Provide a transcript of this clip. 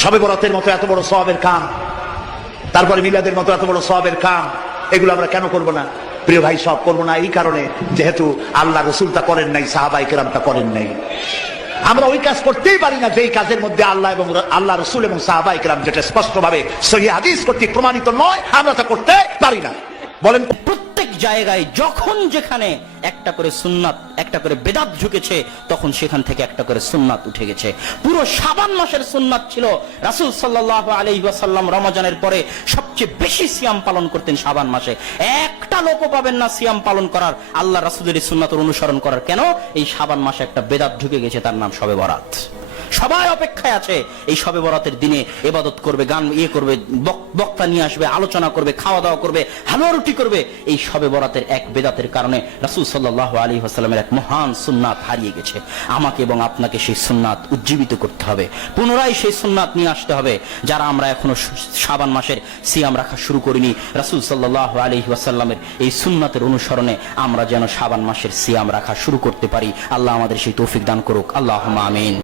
শবে বরাতের মতো এত বড় সওয়াবের কাম, তারপরে মিলাদের মতো এত বড় সওয়াবের কাম, এগুলো আমরা কেন করব না? প্রিয় ভাই, সব করবো না এই কারণে যেহেতু আল্লাহ রাসূল তা করেন নাই, সাহাবায়ে কেরাম তা করেন নাই। আমরা ওই কাজ করতেই পারি না যেই কাজের মধ্যে আল্লাহ রাসূল এবং সাহাবায়ে কেরাম যেটা স্পষ্টভাবে সহিহ হাদিস কর্তৃক প্রমাণিত নয়, আমরা তা করতে পারি না। বলেন, প্রত্যেক জায়গায় যখন যেখানে একটা করে সুন্নাত, একটা করে বেদাত ঢুকেছে, তখন সেখান থেকে একটা করে সুন্নাত উঠে গেছে। পুরো শাবান মাসের সুন্নাত ছিল রাসূল সাল্লাল্লাহু আলাইহি ওয়াসাল্লাম রমজানের পরে সবচেয়ে বেশি সিয়াম পালন করতেন শাবান মাসে। একটা লোকও পাবেন না সিয়াম পালন করার, আল্লাহ রাসূলের সুন্নাতের অনুসরণ করার। কেন? এই শাবান মাসে একটা বেদাত ঢুকে গেছে, তার নাম শবে বরাত। সবাই অপেক্ষায় আছে এই শবে বরাতের দিনে ইবাদত করবে, গান করবে, বক্তা নিয়ে আসবে, আলোচনা করবে, খাওয়া দাওয়া করবে, হালুয়া রুটি করবে। এই শবে বরাতের এক বেদাতের কারণে রাসূল সাল্লাল্লাহু আলাইহি ওয়াসাল্লামের এক মহান সুন্নাত হারিয়ে গেছে। আমাকে এবং আপনাকে সেই সুন্নাত উজ্জীবিত করতে হবে, পুনরায় সেই সুন্নাত নিয়ে আসতে হবে। যারা আমরা এখনো শাবান মাসের সিয়াম রাখা শুরু করিনি, রাসূল সাল্লাল্লাহু আলাইহি ওয়াসাল্লামের এই সুন্নাতের অনুসরণে আমরা যেন শাবান মাসের সিয়াম রাখা শুরু করতে পারি। আল্লাহ আমাদের সেই তৌফিক দান করুক। আল্লাহুম্মা আমিন।